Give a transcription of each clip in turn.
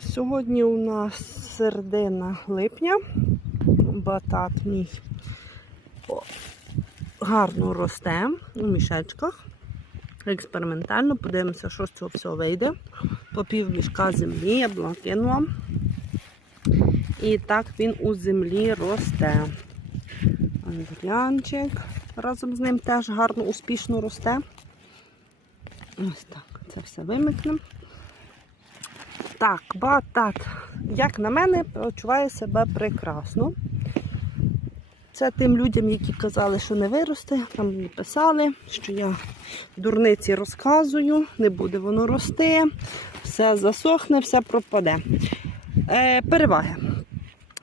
Сьогодні у нас середина липня. Батат мій гарно росте у мішечках. Експериментально подивимося, що з цього всього вийде. По пів мішка землі я була кинула. І так він у землі росте. Андріанчик разом з ним теж гарно, успішно росте. Ось так, це все вимикнемо. Так, батат, як на мене, почуває себе прекрасно. Це тим людям, які казали, що не виросте, там мені писали, що я дурниці розказую, не буде воно рости, все засохне, все пропаде. Е, переваги,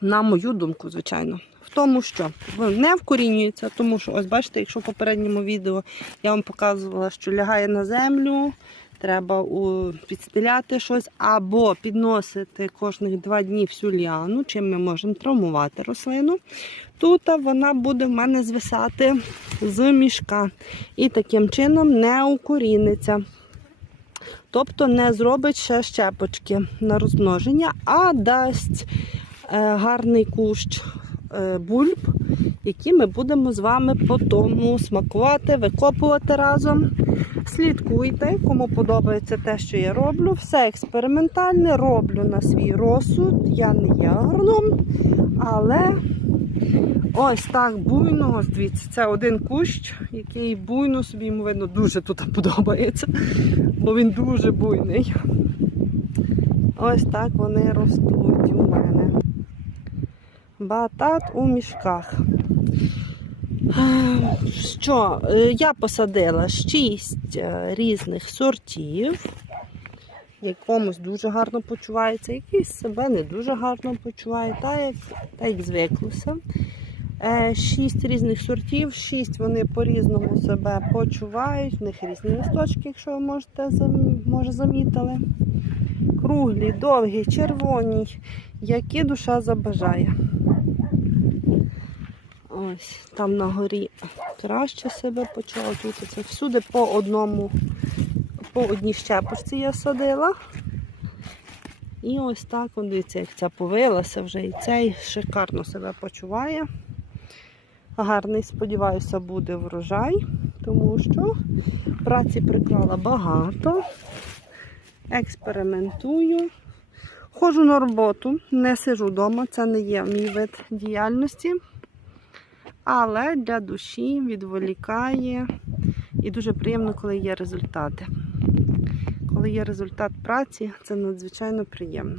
на мою думку, звичайно, в тому, що не вкорінюється, тому що, ось бачите, якщо в попередньому відео я вам показувала, що лягає на землю, треба підстеляти щось або підносити кожних два дні всю ліану, чим ми можемо травмувати рослину. Тут вона буде в мене звисати з мішка і таким чином не укоріниться. Тобто не зробить ще щепочки на розмноження, а дасть е, гарний кущ бульб, які ми будемо з вами потім смакувати, викопувати разом. Слідкуйте, кому подобається те, що я роблю. Все експериментальне, роблю на свій розсуд. Я не є агроном, але ось так буйно, дивіться, це один кущ, який буйно собі йому видно дуже тут подобається, бо він дуже буйний. Ось так вони ростуть у мене. Батат у мішках. Е, Що, е, я посадила 6 різних сортів. Якомусь дуже гарно почувається, якийсь себе не дуже гарно почуває, так як, так як звиклося. Е, Шість різних сортів, шість вони по-різному себе почувають. В них різні листочки, якщо ви можете може замітили. Круглі, довгі, червоні, які душа забажає. Ось там на горі краще себе почував. Тут це всюди по одному, по одній щепочці я садила. І ось так, дивіться, як ця повилася вже і цей шикарно себе почуває. Гарний, сподіваюся, буде врожай, тому що праці приклала багато. Експериментую. Ходжу на роботу, не сижу вдома, це не є мій вид діяльності. Але для душі відволікає і дуже приємно, коли є результати. Коли є результат праці, це надзвичайно приємно.